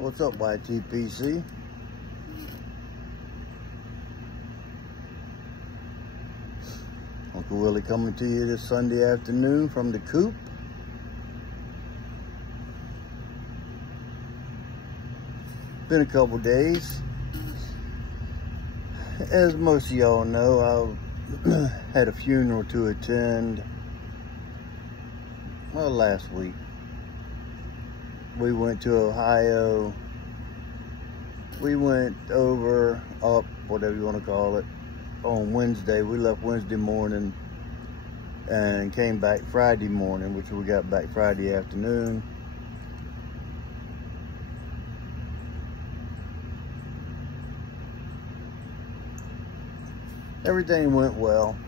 What's up, YTPC? Uncle Willie coming to you this Sunday afternoon from the coop. Been a couple days. As most of y'all know, I had a funeral to attend, well, last week. We went to Ohio. We went over, up, whatever you want to call it, on Wednesday. We left Wednesday morning and came back Friday morning, which we got back Friday afternoon. Everything went well.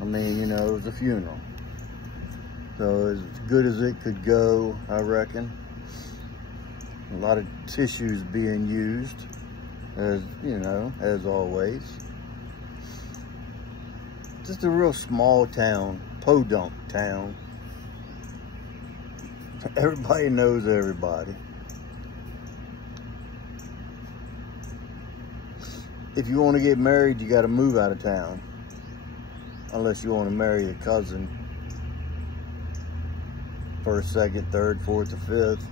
I mean, you know, it was a funeral. So as good as it could go, I reckon. A lot of tissues being used, as you know, as always. Just a real small town, podunk town. Everybody knows everybody. If you want to get married, you got to move out of town. Unless you want to marry a cousin. First, second, third, fourth, or fifth.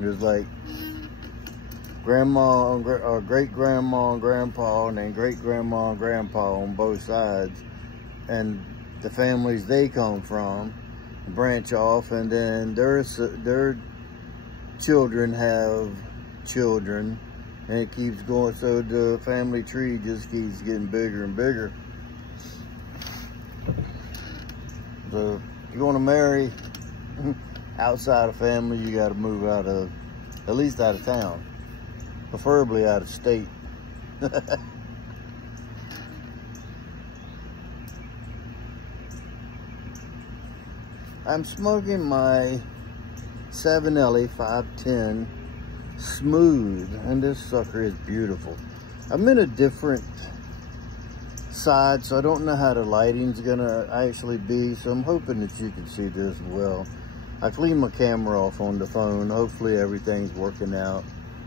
It was like grandma, or great-grandma and grandpa, and then great-grandma and grandpa on both sides. And the families they come from branch off, and then their children have children, and it keeps going. So the family tree just keeps getting bigger and bigger. So if you want to marry outside of family, you got to move out of, at least out of town, preferably out of state. I'm smoking my Savinelli 510 Smooth, and this sucker is beautiful. I'm in a different side, so I don't know how the lighting's gonna actually be, so I'm hoping that you can see this well. I cleaned my camera off on the phone. Hopefully everything's working out.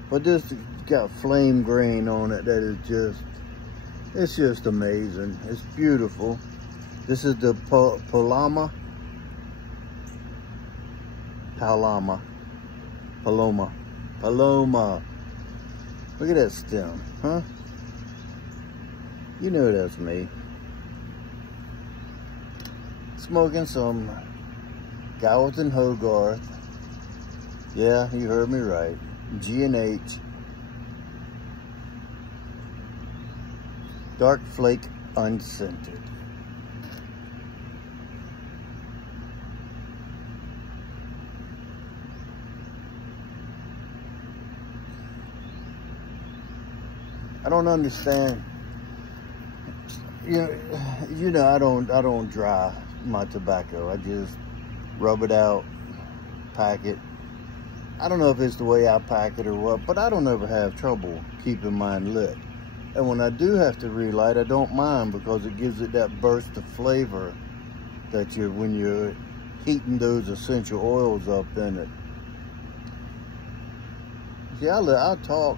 But this got flame grain on it that is just, it's just amazing. It's beautiful. This is the Paloma. Look at that stem, huh? You know that's me. Smoking some Galton Hogarth. Yeah, you heard me right. G&H. Dark Flake Unscented. I don't understand. You know, I don't dry my tobacco. I just rub it out, pack it. I don't know if it's the way I pack it or what, but I don't ever have trouble keeping mine lit. And when I do have to relight, I don't mind, because it gives it that burst of flavor that when you're heating those essential oils up in it. See, I'll talk.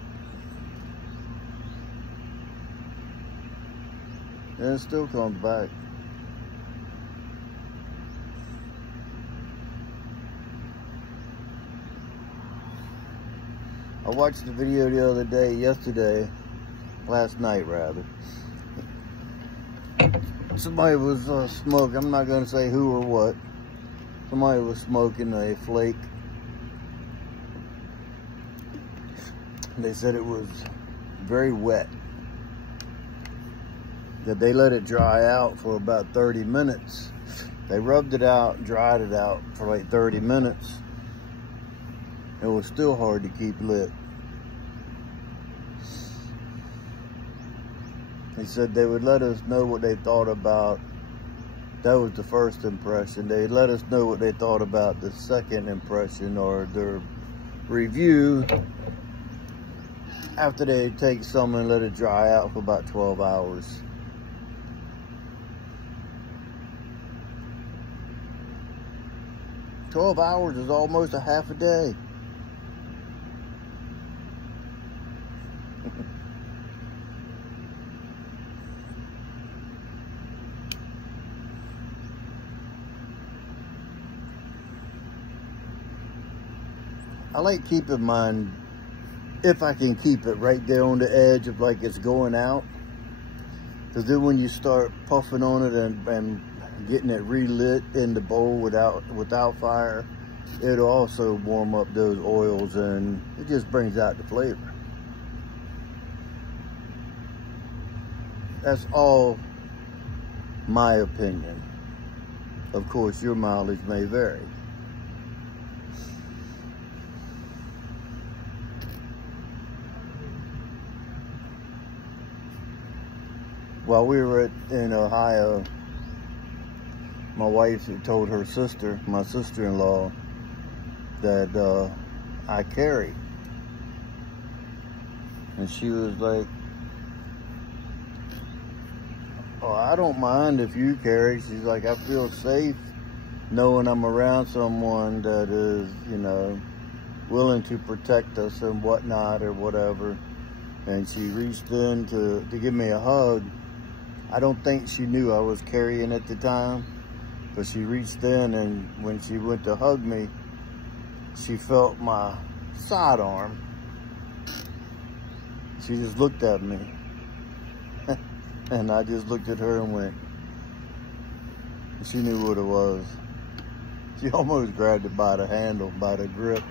And it still comes back. I watched the video the other day, last night rather. Somebody was smoking, I'm not going to say who or what. Somebody was smoking a Flake. They said it was very wet. That they let it dry out for about 30 minutes. They rubbed it out, dried it out for like 30 minutes. It was still hard to keep lit. They said they would let us know what they thought about. That was the first impression. They let us know what they thought about the second impression, or their review, after they take some and let it dry out for about 12 hours. 12 hours is almost a half a day. I like keeping mine, if I can keep it right there on the edge of like it's going out. Because then when you start puffing on it and getting it relit in the bowl without fire, it'll also warm up those oils and it just brings out the flavor. That's all my opinion. Of course, your mileage may vary. While we were in Ohio, my wife had told her sister, my sister-in-law, that I carry. And she was like, oh, I don't mind if you carry. She's like, I feel safe knowing I'm around someone that is, you know, willing to protect us and whatnot or whatever. And she reached in to give me a hug. I don't think she knew I was carrying at the time, but she reached in, and when she went to hug me, she felt my sidearm. She just looked at me, and I just looked at her and went, she knew what it was. She almost grabbed it by the handle, by the grip.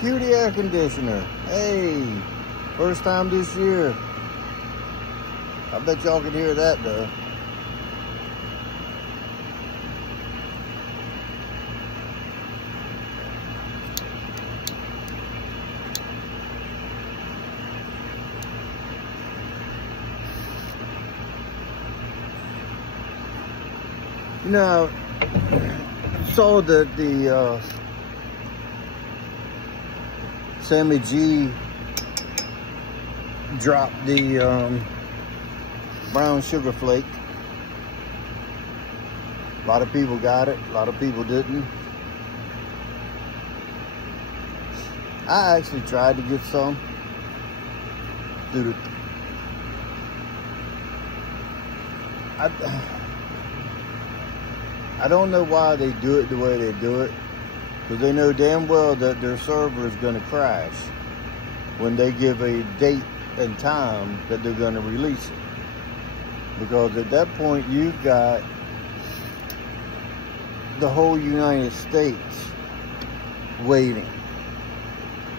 Cutie air conditioner. Hey, first time this year. I bet y'all can hear that though. You know, I saw that the Sammy G dropped the brown sugar flake. A lot of people got it, a lot of people didn't. I actually tried to get some. Dude, I don't know why they do it the way they do it, because they know damn well that their server is going to crash when they give a date and time that they're going to release it. Because at that point, you've got the whole United States waiting.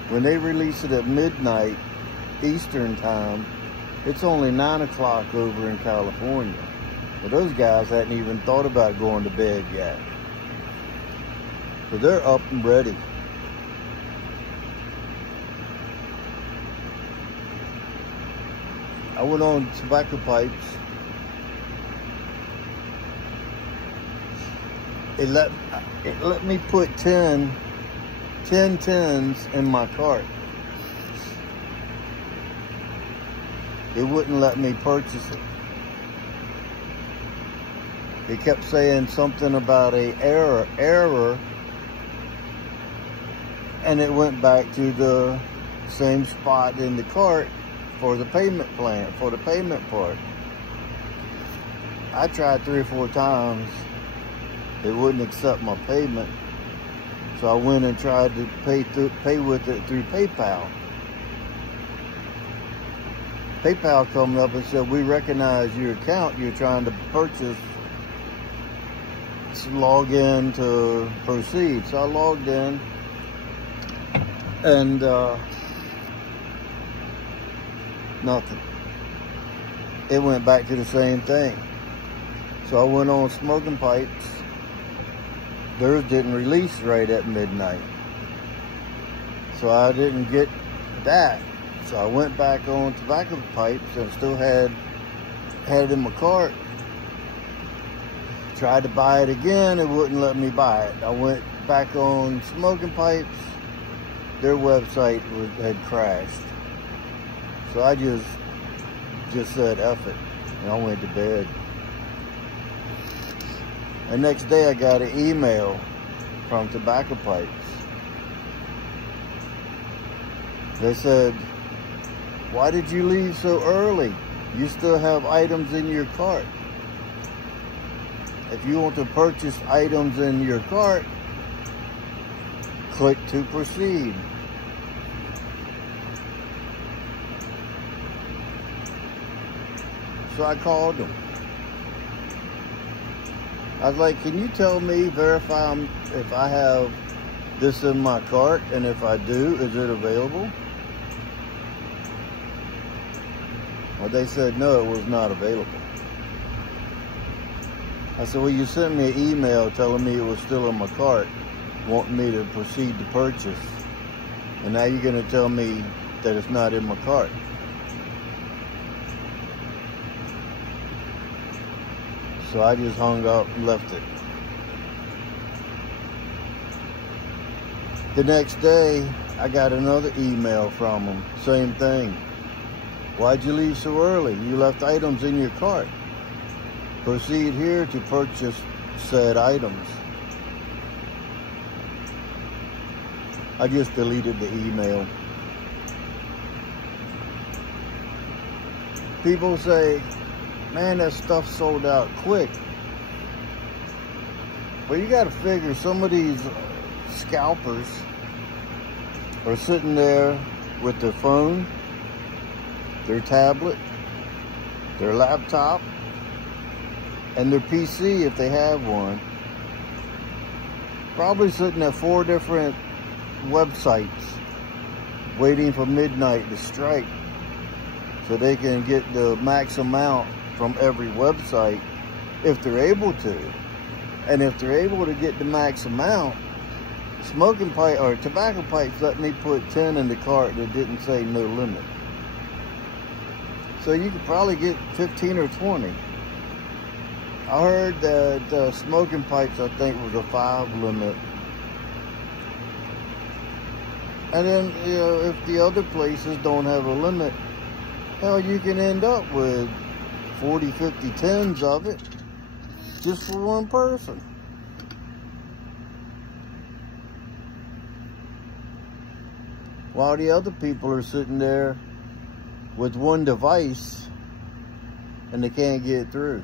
When they release it at midnight Eastern time, it's only 9 o'clock over in California. Well, those guys hadn't even thought about going to bed yet. So they're up and ready. I went on tobacco pipes. It let me put 10 tins in my cart. It wouldn't let me purchase it. It kept saying something about a error, and it went back to the same spot in the cart for the payment plan, for the payment part. I tried 3 or 4 times. It wouldn't accept my payment, so I went and tried to pay with it through PayPal. PayPal come up and said, we recognize your account you're trying to purchase. Log in to proceed. So I logged in, and nothing. It went back to the same thing. So I went on smoking pipes. Theirs didn't release right at midnight, so I didn't get that. So I went back on tobacco pipes and still had it in my cart. Tried to buy it again, it wouldn't let me buy it. I went back on smoking pipes. Their website had crashed. So I just said F it, and I went to bed. The next day I got an email from tobacco pipes. They said, why did you leave so early? You still have items in your cart. If you want to purchase items in your cart, click to proceed. So I called them. I was like, can you tell me, verify if I have this in my cart, and if I do, is it available? Well, they said, no, it was not available. I said, well, you sent me an email telling me it was still in my cart, wanting me to proceed to purchase. And now you're going to tell me that it's not in my cart. So I just hung up and left it. The next day, I got another email from them. Same thing. Why'd you leave so early? You left items in your cart. Proceed here to purchase said items. I just deleted the email. People say, man, that stuff sold out quick. Well, you got to figure some of these scalpers are sitting there with their phone, their tablet, their laptop, and their PC if they have one. Probably sitting at 4 different websites waiting for midnight to strike so they can get the max amount from every website if they're able to. And if they're able to get the max amount, smoking pipe or tobacco pipes let me put 10 in the cart that didn't say no limit. So you could probably get 15 or 20. I heard that smoking pipes, I think, was a 5 limit. And then, you know, if the other places don't have a limit, hell, you can end up with 40, 50 tins of it just for one person. While the other people are sitting there with one device and they can't get through.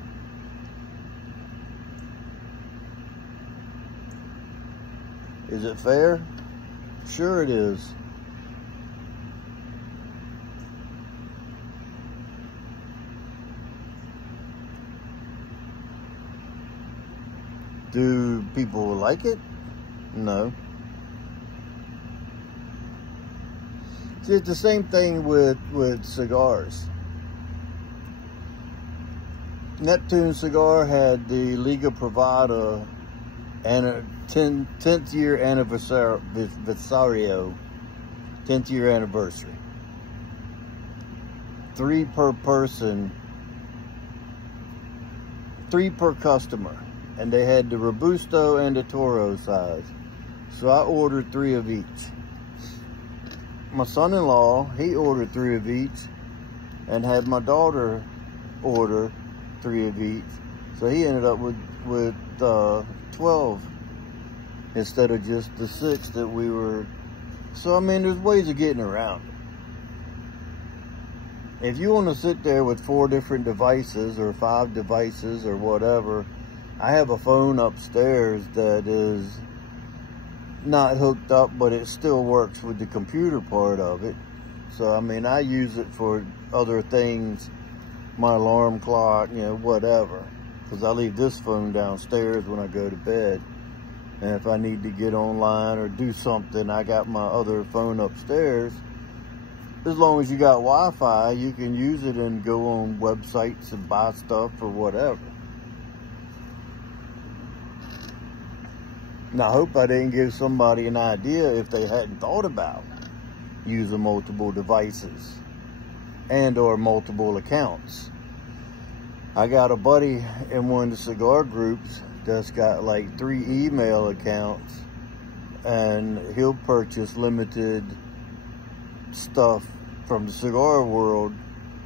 Is it fair? Sure it is. Do people like it? No. See, it's the same thing with cigars. Neptune Cigar had the Liga Privada and a 10th year anniversario, 10th year anniversary. 3 per person, 3 per customer. And they had the Robusto and the Toro size. So I ordered 3 of each. My son-in-law, he ordered 3 of each and had my daughter order 3 of each. So he ended up with 12 instead of just the 6 that we were. So, I mean, there's ways of getting around it. If you want to sit there with 4 different devices or 5 devices or whatever, I have a phone upstairs that is not hooked up, but it still works with the computer part of it. So, I mean, I use it for other things, my alarm clock, you know, whatever. Because I leave this phone downstairs when I go to bed. And if I need to get online or do something, I got my other phone upstairs. As long as you got Wi-Fi, you can use it and go on websites and buy stuff or whatever. Now, I hope I didn't give somebody an idea if they hadn't thought about using multiple devices and or multiple accounts. I got a buddy in one of the cigar groups that's got like 3 email accounts, and he'll purchase limited stuff from the cigar world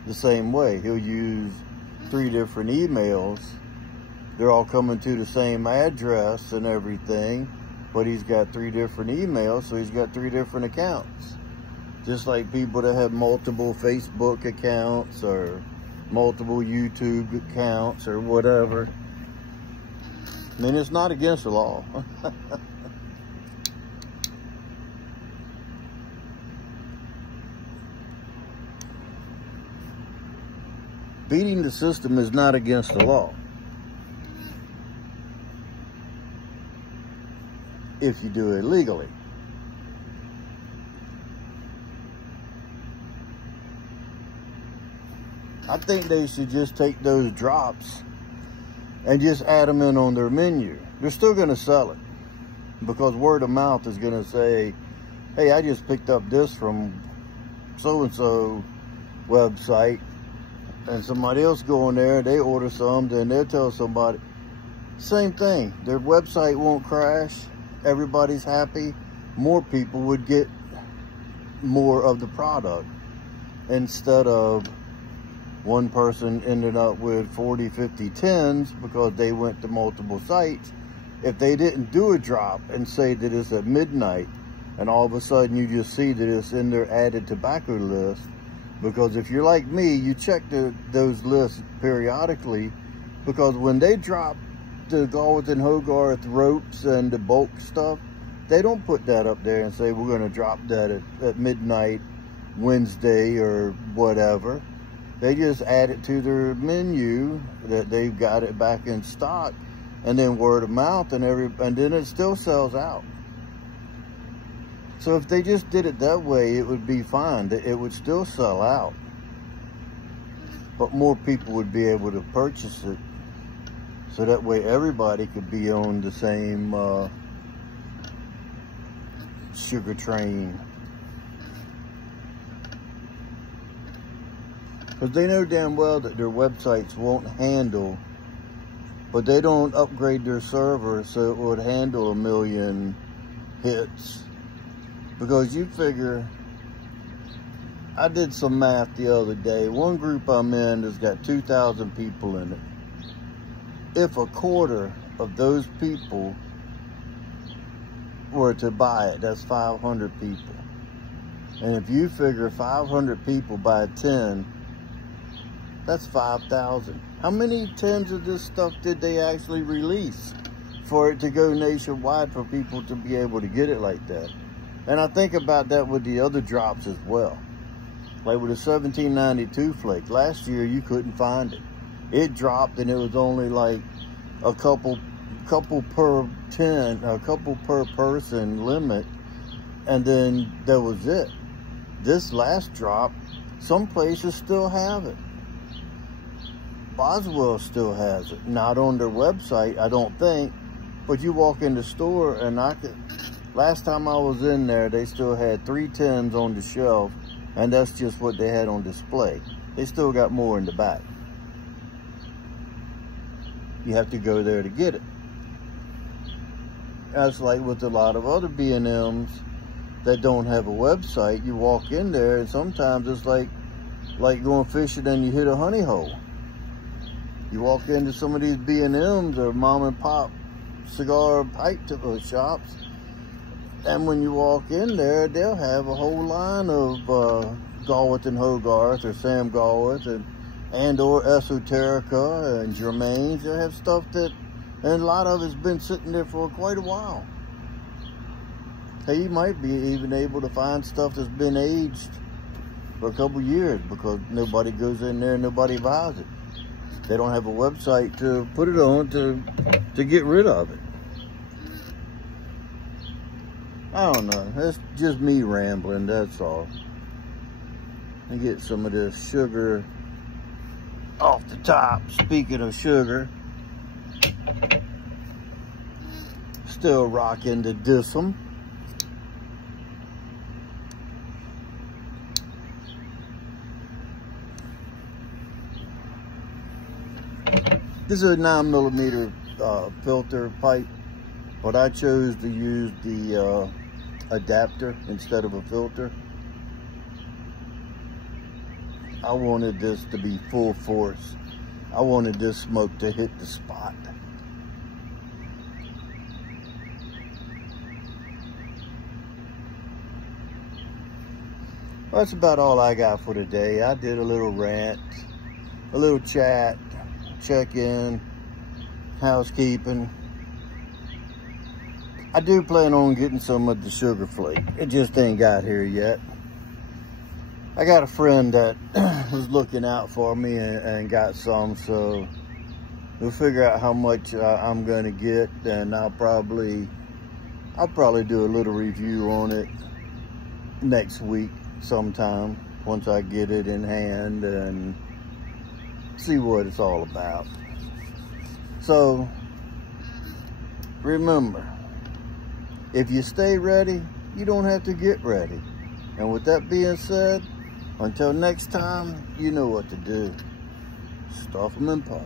the same way. He'll use 3 different emails. They're all coming to the same address and everything, but he's got 3 different emails, so he's got 3 different accounts. Just like people that have multiple Facebook accounts or multiple YouTube accounts or whatever. I mean, it's not against the law. Beating the system is not against the law. If you do it legally. I think they should just take those drops and just add them in on their menu. They're still going to sell it because word of mouth is going to say, hey, I just picked up this from so-and-so website, and somebody else go in there, they order some, then they'll tell somebody. Same thing. Their website won't crash. Everybody's happy. More people would get more of the product instead of one person ended up with 40, 50 tins because they went to multiple sites. If they didn't do a drop and say that it's at midnight, and all of a sudden you just see that it's in their added tobacco list, because if you're like me, you check those lists periodically, because when they drop the Garth and Hogarth ropes and the bulk stuff, they don't put that up there and say, we're going to drop that at midnight Wednesday or whatever. They just add it to their menu that they've got it back in stock, and then word of mouth, and then it still sells out. So if they just did it that way, it would be fine. It would still sell out, but more people would be able to purchase it. So that way everybody could be on the same sugar train. Because they know damn well that their websites won't handle, but they don't upgrade their server so it would handle 1 million hits. Because you figure, I did some math the other day. One group I'm in has got 2,000 people in it. If a quarter of those people were to buy it, that's 500 people. And if you figure 500 people buy 10, that's 5,000. How many tins of this stuff did they actually release for it to go nationwide for people to be able to get it like that? And I think about that with the other drops as well. Like with the 1792 Flake, last year you couldn't find it. It dropped and it was only like a couple per tin, a couple per person limit, and then that was it. This last drop, some places still have it. Boswell still has it. Not on their website, I don't think, but you walk in the store and last time I was in there, they still had 3 tins on the shelf, and that's just what they had on display. They still got more in the back. You have to go there to get it. That's like with a lot of other B&Ms that don't have a website. You walk in there and sometimes it's like going fishing and you hit a honey hole. You walk into some of these B&Ms or mom and pop cigar pipe shops, and when you walk in there, they'll have a whole line of Garth and Hogarth or Sam Garth and or Esoterica and Germains. They have stuff that, and a lot of it's been sitting there for quite a while. Hey, you might be even able to find stuff that's been aged for a couple years because nobody goes in there and nobody buys it. They don't have a website to put it on to get rid of it. I don't know. That's just me rambling, that's all. And get some of this sugar off the top. Speaking of sugar, still rocking the Dism. This is a 9mm filter pipe, but I chose to use the adapter instead of a filter. I wanted this to be full force. I wanted this smoke to hit the spot. Well, that's about all I got for today. I did a little rant, a little chat, check-in, housekeeping. I do plan on getting some of the sugar flake. It just ain't got here yet. I got a friend that was looking out for me and got some, so we'll figure out how much I'm gonna get, and I'll probably do a little review on it next week sometime, once I get it in hand and see what it's all about. So remember, if you stay ready, you don't have to get ready. And with that being said, until next time, you know what to do. Stuff them and puff.